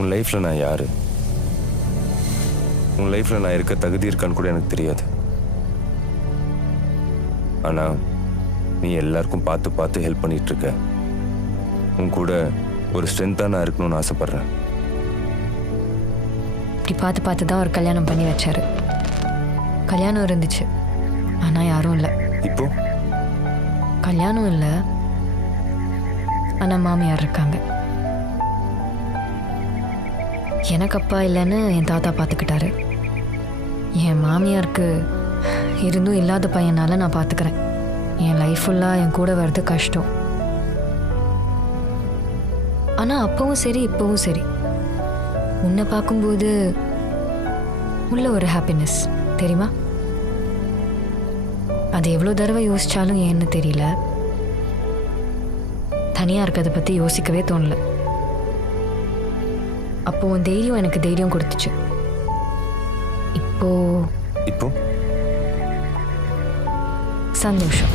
உன் லைஃப்பில் நான் யார், உன் லைஃப்பில் நான் இருக்க தகுதி இருக்கான்னு கூட எனக்கு தெரியாது. ஆனால் நீ எல்லாருக்கும் பார்த்து பார்த்து ஹெல்ப் பண்ணிட்டு இருக்க. உன் கூட ஒரு ஸ்ட்ரென்த்தாக நான் இருக்கணும்னு ஆசைப்பட்றேன். இப்படி பார்த்து பார்த்து தான் ஒரு கல்யாணம் பண்ணி வச்சாரு. கல்யாணம் இருந்துச்சு, ஆனால் யாரும் இல்லை. இப்போ கல்யாணம் இல்லை, ஆனால் மாமியார் இருக்காங்க. எனக்கு அப்பா இல்லைன்னு என் தாத்தா பார்த்துக்கிட்டாரு. என் மாமியாருக்கு இருந்தும் இல்லாத பையனால நான் பார்த்துக்கிறேன். என் லைஃப் ஃபுல்லாக என் கூட வர்றது கஷ்டம். ஆனால் அப்பவும் சரி இப்போவும் சரி, உன்னை பார்க்கும்போது உள்ள ஒரு ஹாப்பினஸ் தெரியுமா? அது எவ்வளோ தடவை யோசிச்சாலும் ஏன்னு தெரியல, தனியாக இருக்கிறத பற்றி யோசிக்கவே தோணல. அப்போ உன் தைரியம் எனக்கு தைரியம் கொடுத்துச்சு. இப்போ இப்போ சந்தோஷம்.